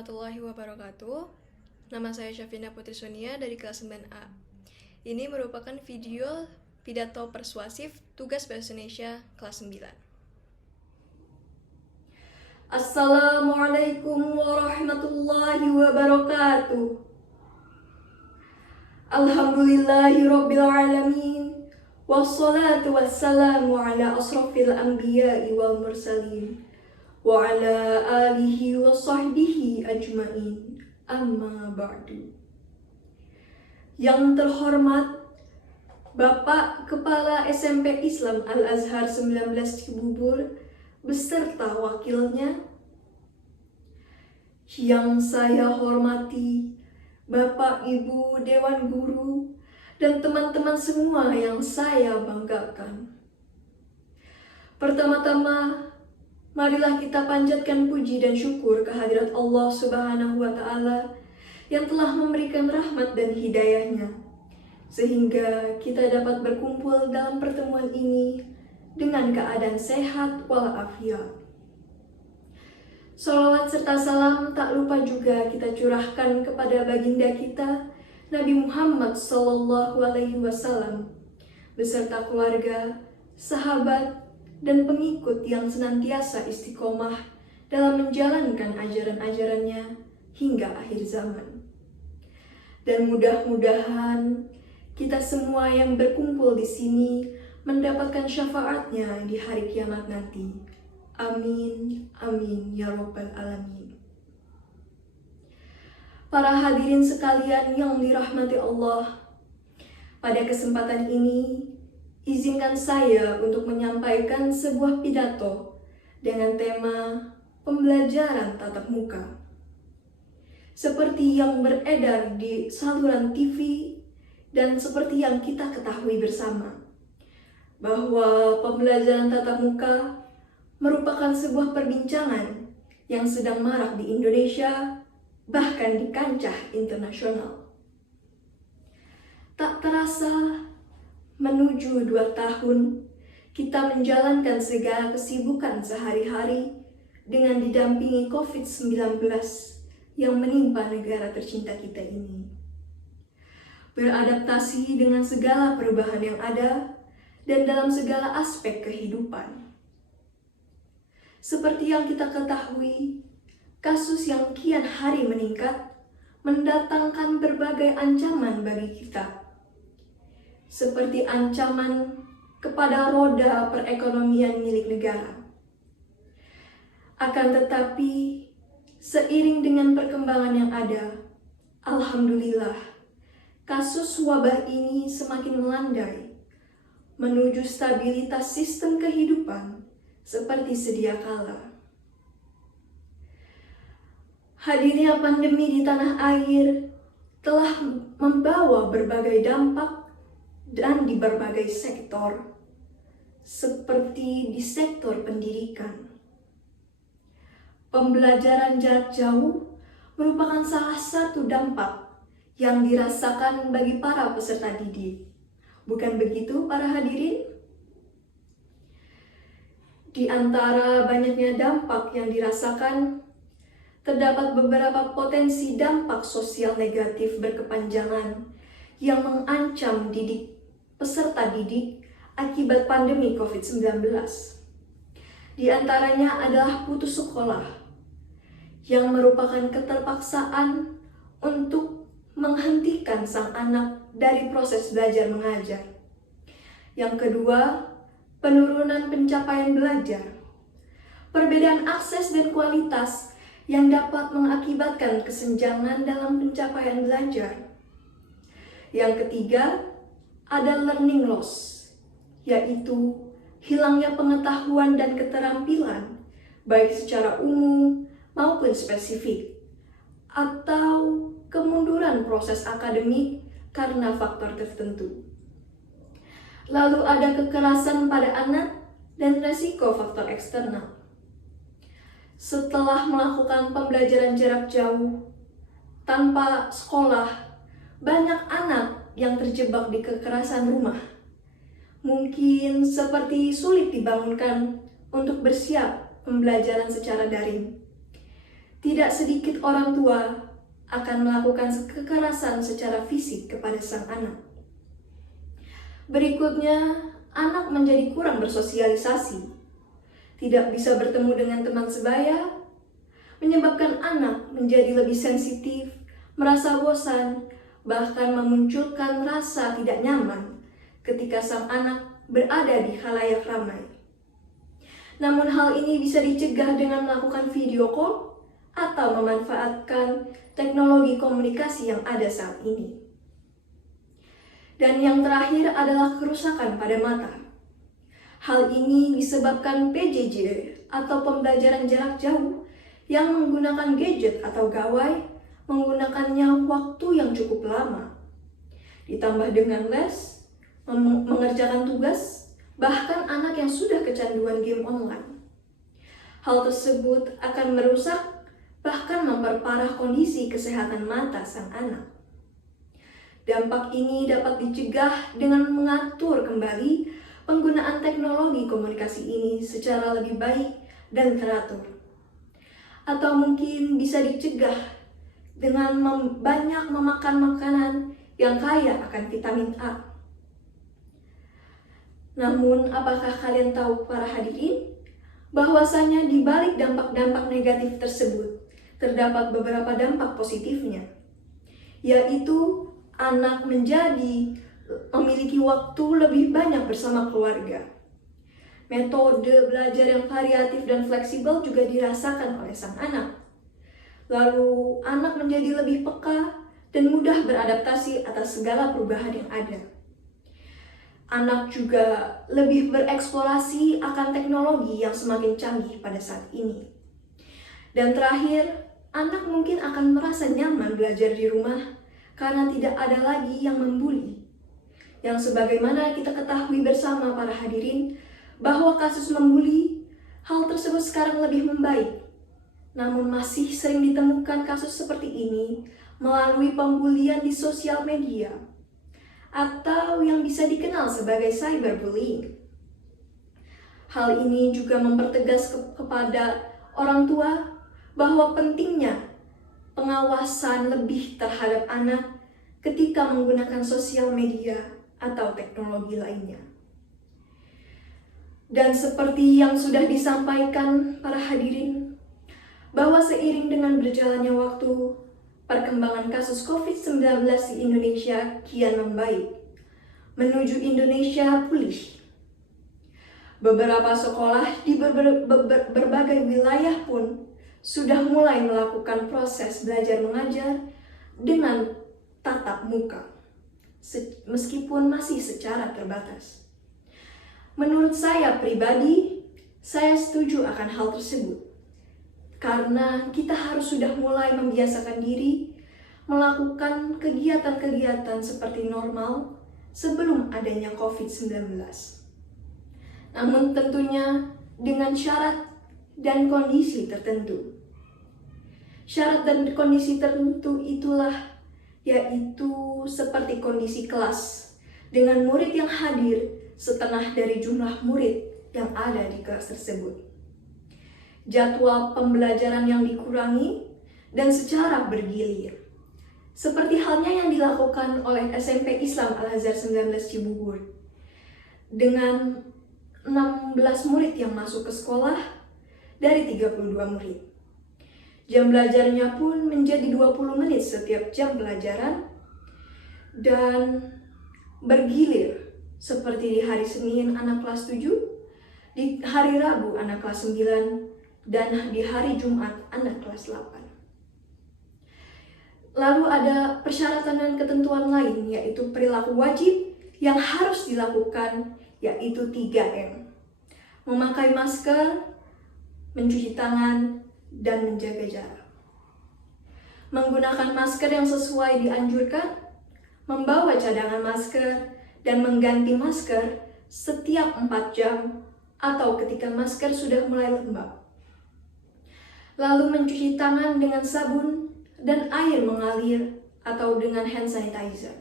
warahmatullahi wabarakatuh. Nama saya Syafina Putri Sonia dari kelas 9A. Ini merupakan video pidato persuasif tugas Bahasa Indonesia kelas 9. Assalamualaikum warahmatullahi wabarakatuh. Alhamdulillahirabbil alamin. Wassalatu wassalamu ala asrafil anbiya'i wal mursalin wa ala alihi wa sahbihi ajmain. Amma ba'du. Yang terhormat Bapak Kepala SMP Islam Al-Azhar 19 Cibubur beserta wakilnya, yang saya hormati Bapak Ibu Dewan Guru dan teman-teman semua yang saya banggakan. Pertama-tama, marilah kita panjatkan puji dan syukur kehadirat Allah Subhanahu wa Ta'ala yang telah memberikan rahmat dan hidayahnya, sehingga kita dapat berkumpul dalam pertemuan ini dengan keadaan sehat walafiat. Salawat serta salam tak lupa juga kita curahkan kepada baginda kita Nabi Muhammad SAW beserta keluarga, sahabat, dan pengikut yang senantiasa istiqomah dalam menjalankan ajaran-ajarannya hingga akhir zaman. Dan mudah-mudahan kita semua yang berkumpul di sini mendapatkan syafaatnya di hari kiamat nanti. Amin, amin, ya Rabbal Alamin. Para hadirin sekalian yang dirahmati Allah, pada kesempatan ini, izinkan saya untuk menyampaikan sebuah pidato dengan tema pembelajaran tatap muka. Seperti yang beredar di saluran TV dan seperti yang kita ketahui bersama, bahwa pembelajaran tatap muka merupakan sebuah perbincangan yang sedang marak di Indonesia, bahkan di kancah internasional. Tak terasa, menuju 2 tahun, kita menjalankan segala kesibukan sehari-hari dengan didampingi COVID-19 yang menimpa negara tercinta kita ini. Beradaptasi dengan segala perubahan yang ada dan dalam segala aspek kehidupan. Seperti yang kita ketahui, kasus yang kian hari meningkat mendatangkan berbagai ancaman bagi kita. Seperti ancaman kepada roda perekonomian milik negara. Akan tetapi, seiring dengan perkembangan yang ada, alhamdulillah, kasus wabah ini semakin melandai menuju stabilitas sistem kehidupan seperti sedia kala. Hadirnya pandemi di tanah air telah membawa berbagai dampak dan di berbagai sektor, seperti di sektor pendidikan. Pembelajaran jarak jauh merupakan salah satu dampak yang dirasakan bagi para peserta didik. Bukan begitu, para hadirin? Di antara banyaknya dampak yang dirasakan, terdapat beberapa potensi dampak sosial negatif berkepanjangan yang mengancam peserta didik akibat pandemi COVID-19. Di antaranya adalah putus sekolah, yang merupakan keterpaksaan untuk menghentikan sang anak dari proses belajar mengajar. Yang kedua, penurunan pencapaian belajar. Perbedaan akses dan kualitas yang dapat mengakibatkan kesenjangan dalam pencapaian belajar. Yang ketiga, ada learning loss, yaitu hilangnya pengetahuan dan keterampilan, baik secara umum maupun spesifik, atau kemunduran proses akademik karena faktor tertentu. Lalu ada kekerasan pada anak dan resiko faktor eksternal. Setelah melakukan pembelajaran jarak jauh tanpa sekolah, banyak anak yang terjebak di kekerasan rumah. Mungkin seperti sulit dibangunkan untuk bersiap pembelajaran secara daring. tidak sedikit orang tua akan melakukan kekerasan secara fisik kepada sang anak. Berikutnya, anak menjadi kurang bersosialisasi, tidak bisa bertemu dengan teman sebaya, menyebabkan anak menjadi lebih sensitif, merasa bosan, bahkan memunculkan rasa tidak nyaman ketika sang anak berada di khalayak ramai. Namun hal ini bisa dicegah dengan melakukan video call atau memanfaatkan teknologi komunikasi yang ada saat ini. Dan yang terakhir adalah kerusakan pada mata. Hal ini disebabkan PJJ atau pembelajaran jarak jauh yang menggunakan gadget atau gawai, menggunakannya waktu yang cukup lama. Ditambah dengan les, mengerjakan tugas, bahkan anak yang sudah kecanduan game online. Hal tersebut akan merusak, bahkan memperparah kondisi kesehatan mata sang anak. Dampak ini dapat dicegah dengan mengatur kembali penggunaan teknologi komunikasi ini secara lebih baik dan teratur. Atau mungkin bisa dicegah dengan banyak memakan makanan yang kaya akan vitamin A. Namun, apakah kalian tahu para hadirin bahwasanya di balik dampak-dampak negatif tersebut terdapat beberapa dampak positifnya, yaitu anak memiliki waktu lebih banyak bersama keluarga. Metode belajar yang variatif dan fleksibel juga dirasakan oleh sang anak. Lalu, anak menjadi lebih peka dan mudah beradaptasi atas segala perubahan yang ada. Anak juga lebih bereksplorasi akan teknologi yang semakin canggih pada saat ini. Dan terakhir, anak mungkin akan merasa nyaman belajar di rumah karena tidak ada lagi yang membuli. Yang sebagaimana kita ketahui bersama para hadirin, bahwa kasus membuli, hal tersebut sekarang lebih membaik. Namun masih sering ditemukan kasus seperti ini melalui pembulian di sosial media, atau yang bisa dikenal sebagai cyberbullying. Hal ini juga mempertegas kepada orang tua bahwa pentingnya pengawasan lebih terhadap anak ketika menggunakan sosial media atau teknologi lainnya. Dan seperti yang sudah disampaikan para hadirin, bahwa seiring dengan berjalannya waktu, perkembangan kasus COVID-19 di Indonesia kian membaik, menuju Indonesia pulih. Beberapa sekolah di berbagai wilayah pun sudah mulai melakukan proses belajar mengajar dengan tatap muka, meskipun masih secara terbatas. Menurut saya pribadi, saya setuju akan hal tersebut. Karena kita harus sudah mulai membiasakan diri melakukan kegiatan-kegiatan seperti normal sebelum adanya COVID-19. Namun tentunya dengan syarat dan kondisi tertentu. Syarat dan kondisi tertentu itulah yaitu seperti kondisi kelas dengan murid yang hadir setengah dari jumlah murid yang ada di kelas tersebut. Jadwal pembelajaran yang dikurangi dan secara bergilir. Seperti halnya yang dilakukan oleh SMP Islam Al-Azhar 19 Cibubur. Dengan 16 murid yang masuk ke sekolah dari 32 murid. Jam belajarnya pun menjadi 20 menit setiap jam pelajaran dan bergilir seperti di hari Senin anak kelas 7, di hari Rabu anak kelas 9, dan di hari Jumat anak kelas 8. Lalu ada persyaratan dan ketentuan lain, yaitu perilaku wajib yang harus dilakukan, yaitu 3M. Memakai masker, mencuci tangan, dan menjaga jarak. Menggunakan masker yang sesuai dianjurkan, membawa cadangan masker, dan mengganti masker setiap 4 jam atau ketika masker sudah mulai lembab. Lalu mencuci tangan dengan sabun dan air mengalir atau dengan hand sanitizer.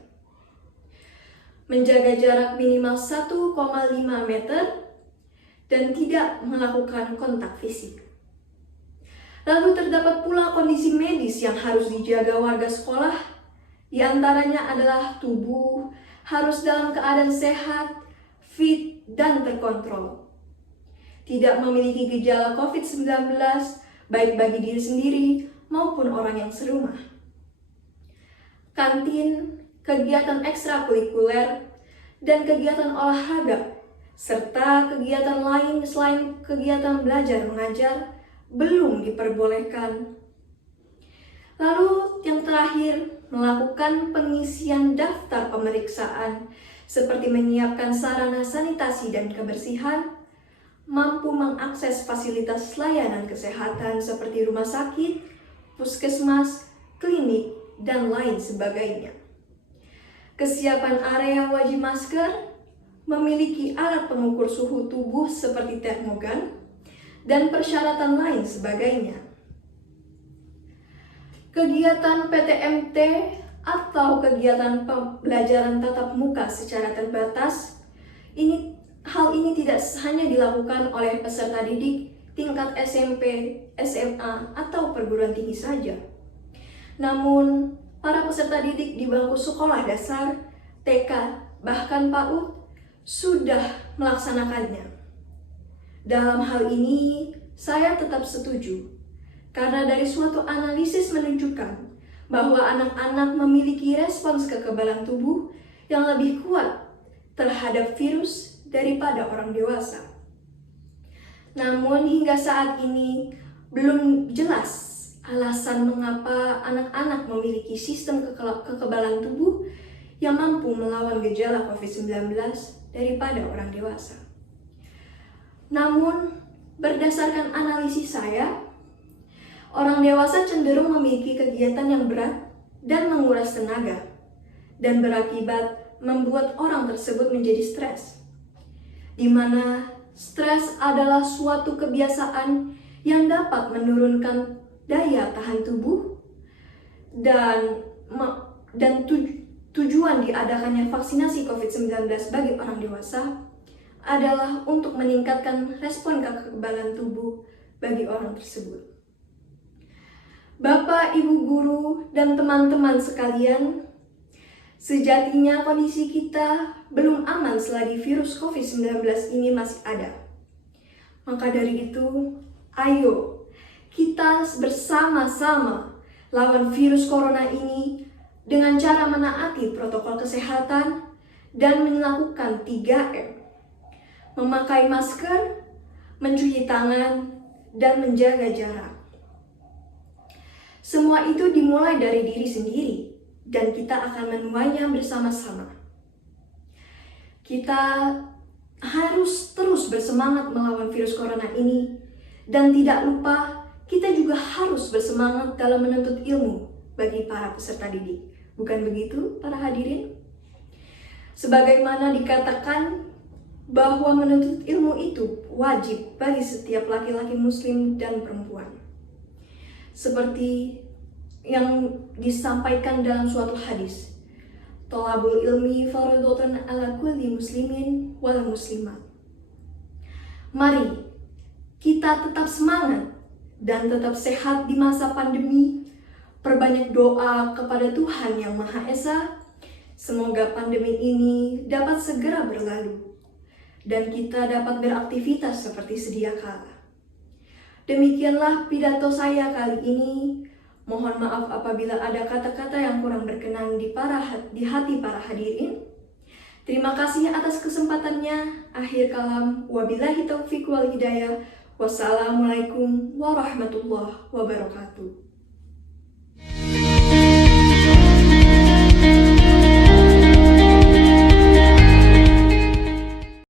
Menjaga jarak minimal 1,5 meter dan tidak melakukan kontak fisik. Lalu terdapat pula kondisi medis yang harus dijaga warga sekolah. Di antaranya adalah tubuh harus dalam keadaan sehat, fit, dan terkontrol. Tidak memiliki gejala COVID-19, baik bagi diri sendiri maupun orang yang serumah. Kantin, kegiatan ekstrakurikuler, dan kegiatan olahraga, serta kegiatan lain selain kegiatan belajar mengajar belum diperbolehkan. Lalu yang terakhir, melakukan pengisian daftar pemeriksaan seperti menyiapkan sarana sanitasi dan kebersihan, mampu mengakses fasilitas layanan kesehatan seperti rumah sakit, puskesmas, klinik, dan lain sebagainya. Kesiapan area wajib masker, memiliki alat pengukur suhu tubuh seperti termogan, dan persyaratan lain sebagainya. Kegiatan PTMT atau kegiatan pembelajaran tatap muka secara terbatas, hal ini tidak hanya dilakukan oleh peserta didik tingkat SMP, SMA, atau perguruan tinggi saja. Namun, para peserta didik di bangku sekolah dasar, TK, bahkan PAUD sudah melaksanakannya. Dalam hal ini, saya tetap setuju, karena dari suatu analisis menunjukkan bahwa anak-anak memiliki respons kekebalan tubuh yang lebih kuat terhadap virus daripada orang dewasa. Namun hingga saat ini belum jelas alasan mengapa anak-anak memiliki sistem kekebalan tubuh yang mampu melawan gejala COVID-19 daripada orang dewasa. Namun, berdasarkan analisis saya, orang dewasa cenderung memiliki kegiatan yang berat dan menguras tenaga, dan berakibat membuat orang tersebut menjadi stres, di mana stres adalah suatu kebiasaan yang dapat menurunkan daya tahan tubuh dan tujuan diadakannya vaksinasi COVID-19 bagi orang dewasa adalah untuk meningkatkan respon kekebalan tubuh bagi orang tersebut. Bapak, Ibu guru, dan teman-teman sekalian, sejatinya kondisi kita belum aman selagi virus COVID-19 ini masih ada. Maka dari itu, ayo kita bersama-sama lawan virus corona ini dengan cara menaati protokol kesehatan dan melakukan 3M. Memakai masker, mencuci tangan, dan menjaga jarak. Semua itu dimulai dari diri sendiri, dan kita akan menuainya bersama-sama. Kita harus terus bersemangat melawan virus corona ini, dan tidak lupa kita juga harus bersemangat dalam menuntut ilmu bagi para peserta didik. Bukan begitu, para hadirin? Sebagaimana dikatakan bahwa menuntut ilmu itu wajib bagi setiap laki-laki muslim dan perempuan. Seperti yang disampaikan dalam suatu hadis, Thalabul ilmi fardhatun ala kulli muslimin wal muslimat. Mari kita tetap semangat dan tetap sehat di masa pandemi. Perbanyak doa kepada Tuhan Yang Maha Esa. Semoga pandemi ini dapat segera berlalu dan kita dapat beraktivitas seperti sedia kala. Demikianlah pidato saya kali ini. Mohon maaf apabila ada kata-kata yang kurang berkenan di hati para hadirin. Terima kasih atas kesempatannya. Akhir kalam, wabillahi taufiq wal hidayah. Wassalamualaikum warahmatullahi wabarakatuh.